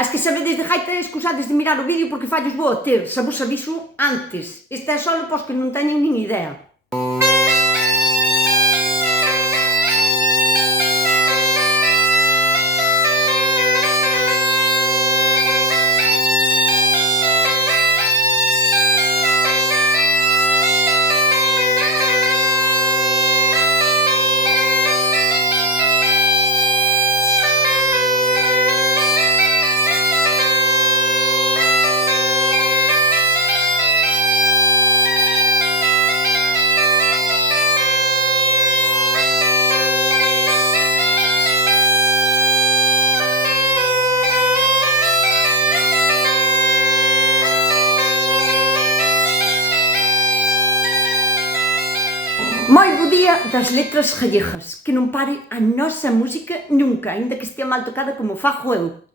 As que sabedes de gaita escusades de mirar o vídeo porque fallos vou ter, xa vos aviso antes. Esta é solo pos que non teñen nin idea. Moi bo día das letras gallegas, que non pare a nosa música nunca, aínda que estea mal tocada como fago eu.